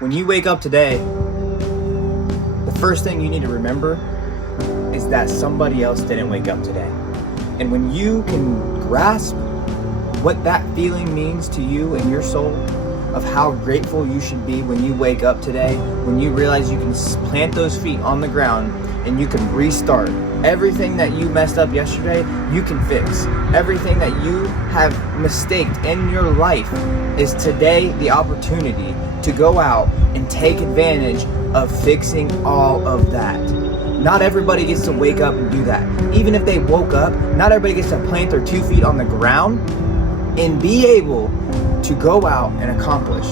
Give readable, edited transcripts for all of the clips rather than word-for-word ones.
When you wake up today, the first thing you need to remember is that somebody else didn't wake up today. And when you can grasp what that feeling means to you and your soul, of how grateful you should be when you wake up today, when you realize you can plant those feet on the ground and you can restart. Everything that you messed up yesterday, you can fix. Everything that you have mistaked in your life is today the opportunity to go out and take advantage of fixing all of that. Not everybody gets to wake up and do that. Even if they woke up, not everybody gets to plant their 2 feet on the ground and be able to go out and accomplish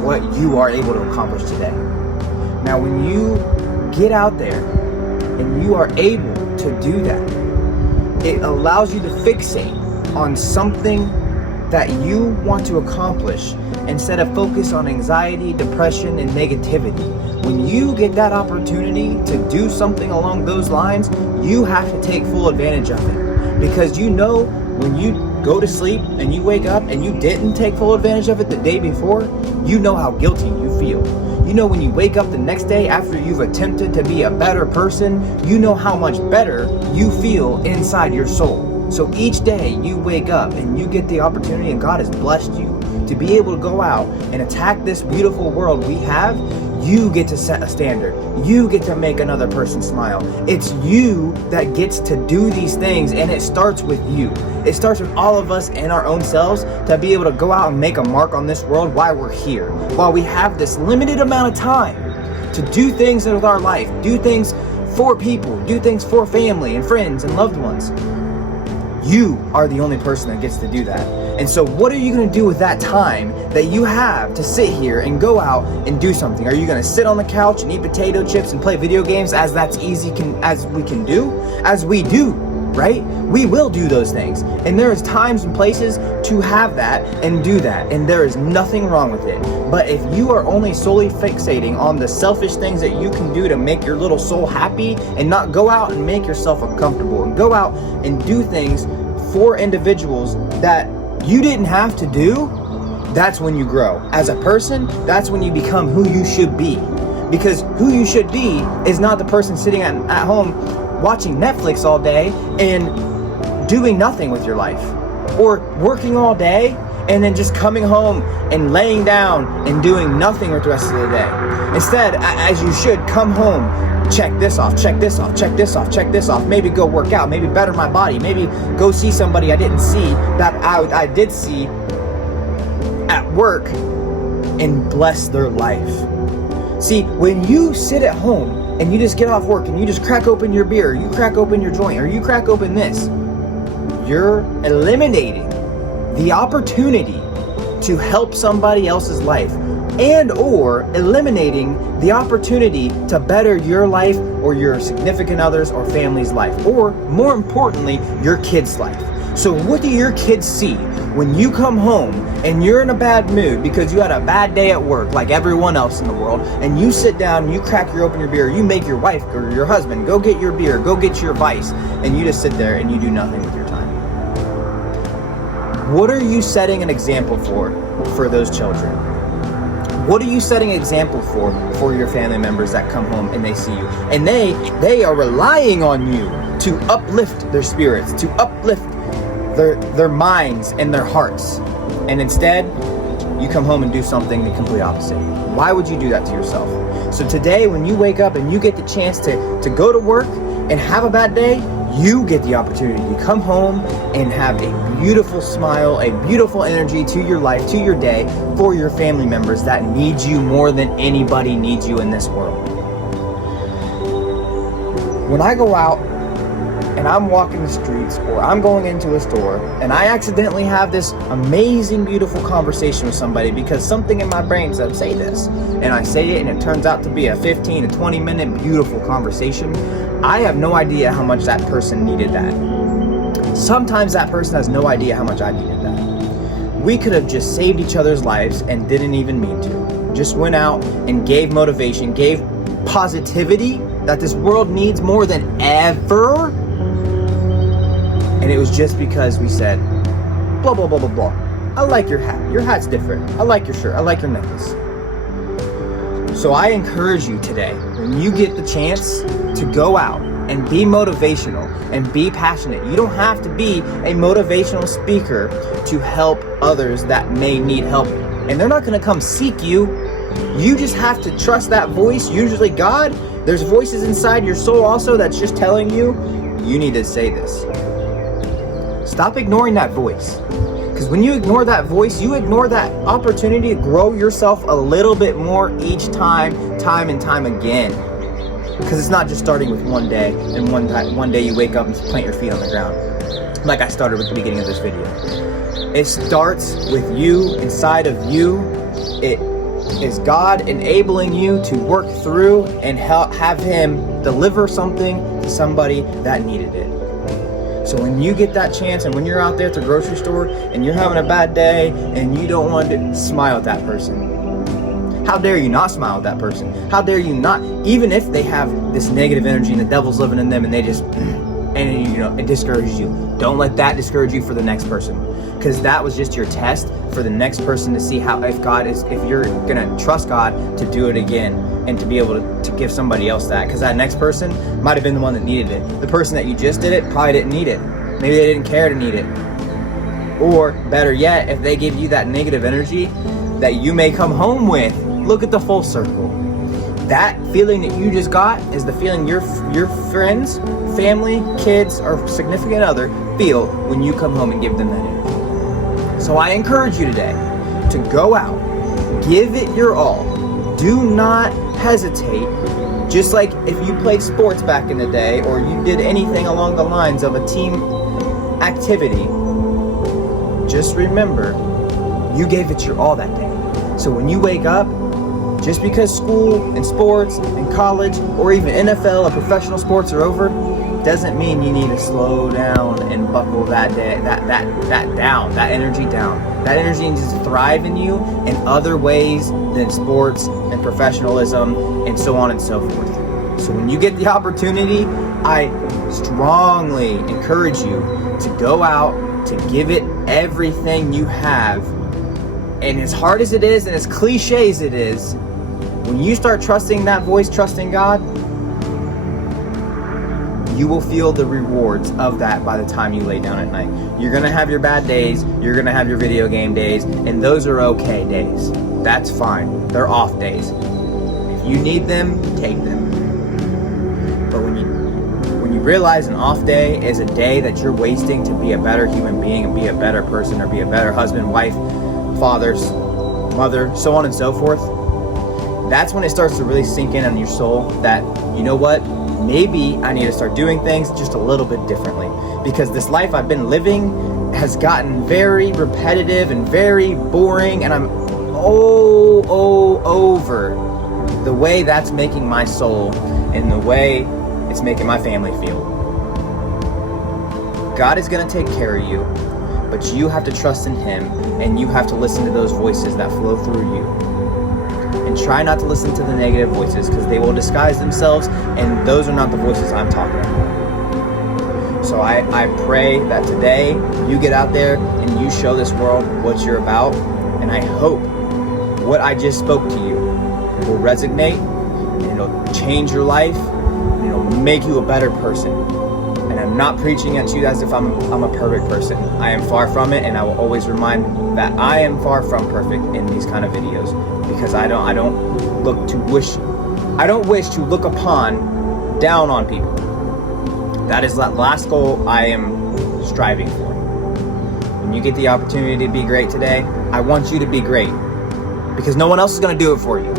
what you are able to accomplish today. Now, when you get out there and you are able to do that, it allows you to fixate on something that you want to accomplish instead of focus on anxiety, depression, and negativity. When you get that opportunity to do something along those lines, you have to take full advantage of it. Because you know when you go to sleep and you wake up and you didn't take full advantage of it the day before, you know how guilty you feel. You know when you wake up the next day after you've attempted to be a better person, you know how much better you feel inside your soul. So each day you wake up and you get the opportunity, and God has blessed you to be able to go out and attack this beautiful world we have. You get to set a standard. You get to make another person smile. It's you that gets to do these things, and it starts with you. It starts with all of us in our own selves to be able to go out and make a mark on this world while we're here. While we have this limited amount of time to do things with our life, do things for people, do things for family and friends and loved ones. You are the only person that gets to do that. And so what are you going to do with that time that you have to sit here and go out and do something? Are you going to sit on the couch and eat potato chips and play video games as that's easy as we can do? As we do, right? We will do those things. And there is times and places to have that and do that. And there is nothing wrong with it. But if you are only solely fixating on the selfish things that you can do to make your little soul happy and not go out and make yourself uncomfortable and go out and do things for individuals that you didn't have to do, that's when you grow. As a person, that's when you become who you should be. Because who you should be is not the person sitting at home watching Netflix all day and doing nothing with your life. Or working all day and then just coming home and laying down and doing nothing with the rest of the day. Instead, as you should, come home, check this off, check this off, check this off, check this off. Maybe go work out, maybe better my body, maybe go see somebody I didn't see that I did see at work and bless their life. See, when you sit at home and you just get off work and you just crack open your beer, or you crack open your joint, or you crack open this, you're eliminating the opportunity to help somebody else's life, and or eliminating the opportunity to better your life or your significant other's or family's life, or more importantly, your kids' life. So what do your kids see when you come home and you're in a bad mood because you had a bad day at work like everyone else in the world, and you sit down and you open your beer, you make your wife or your husband go get your beer, go get your vice, and you just sit there and you do nothing with your time? What are you setting an example for those children? What are you setting an example for your family members that come home and they see you? And they are relying on you to uplift their spirits, to uplift their minds and their hearts. And instead, you come home and do something the complete opposite. Why would you do that to yourself? So today, when you wake up and you get the chance to go to work and have a bad day, you get the opportunity to come home and have a beautiful smile, a beautiful energy to your life, to your day, for your family members that need you more than anybody needs you in this world. When I go out and I'm walking the streets, or I'm going into a store and I accidentally have this amazing, beautiful conversation with somebody because something in my brain said, say this, and I say it and it turns out to be a 15 to 20 minute beautiful conversation, I have no idea how much that person needed that. Sometimes that person has no idea how much I needed that. We could have just saved each other's lives and didn't even mean to. Just went out and gave motivation, gave positivity that this world needs more than ever. And it was just because we said, blah, blah, blah, blah, blah. I like your hat. Your hat's different. I like your shirt. I like your necklace. So I encourage you today, when you get the chance to go out and be motivational and be passionate. You don't have to be a motivational speaker to help others that may need help. And they're not going to come seek you. You just have to trust that voice, usually God. There's voices inside your soul also that's just telling you, you need to say this. Stop ignoring that voice. Because when you ignore that voice, you ignore that opportunity to grow yourself a little bit more each time and time again. Because it's not just starting with one day, and one day you wake up and plant your feet on the ground. Like I started with the beginning of this video. It starts with you, inside of you. It is God enabling you to work through and have Him deliver something to somebody that needed it. So when you get that chance, and when you're out there at the grocery store and you're having a bad day and you don't want to smile at that person, how dare you not smile at that person? How dare you not, even if they have this negative energy and the devil's living in them and they just, and you know, it discourages you. Don't let that discourage you for the next person, because that was just your test for the next person to see how, if you're gonna trust God to do it again and to be able to give somebody else that, because that next person might have been the one that needed it. The person that you just did it probably didn't need it. Maybe they didn't care to need it. Or better yet, if they give you that negative energy that you may come home with, look at the full circle. That feeling that you just got is the feeling your friends, family, kids, or significant other feel when you come home and give them that energy. So I encourage you today to go out, give it your all. Do not hesitate. Just like if you played sports back in the day, or you did anything along the lines of a team activity, just remember, you gave it your all that day. So when you wake up, just because school and sports and college or even NFL or professional sports are over, doesn't mean you need to slow down and buckle that energy down. That energy needs to thrive in you in other ways than sports and professionalism and so on and so forth. So when you get the opportunity, I strongly encourage you to go out, to give it everything you have. And as hard as it is and as cliche as it is, when you start trusting that voice, trusting God, you will feel the rewards of that by the time you lay down at night. You're going to have your bad days, you're going to have your video game days, and those are okay days. That's fine. They're off days. If you need them, take them. But when you realize an off day is a day that you're wasting to be a better human being and be a better person, or be a better husband, wife, father, mother, so on and so forth, that's when it starts to really sink in on your soul that, you know what, maybe I need to start doing things just a little bit differently, because this life I've been living has gotten very repetitive and very boring, and I'm over the way that's making my soul and the way it's making my family feel. God is going to take care of you, but you have to trust in Him, and you have to listen to those voices that flow through you. And try not to listen to the negative voices, because they will disguise themselves, and those are not the voices I'm talking about. So I pray that today you get out there and you show this world what you're about, and I hope what I just spoke to you will resonate, and it'll change your life, and it'll make you a better person. And I'm not preaching at you as if I'm a perfect person. I am far from it, and I will always remind that I am far from perfect in these kind of videos, because I don't wish to look upon down on people. That is that last goal I am striving for. When you get the opportunity to be great today, I want you to be great, because no one else is going to do it for you.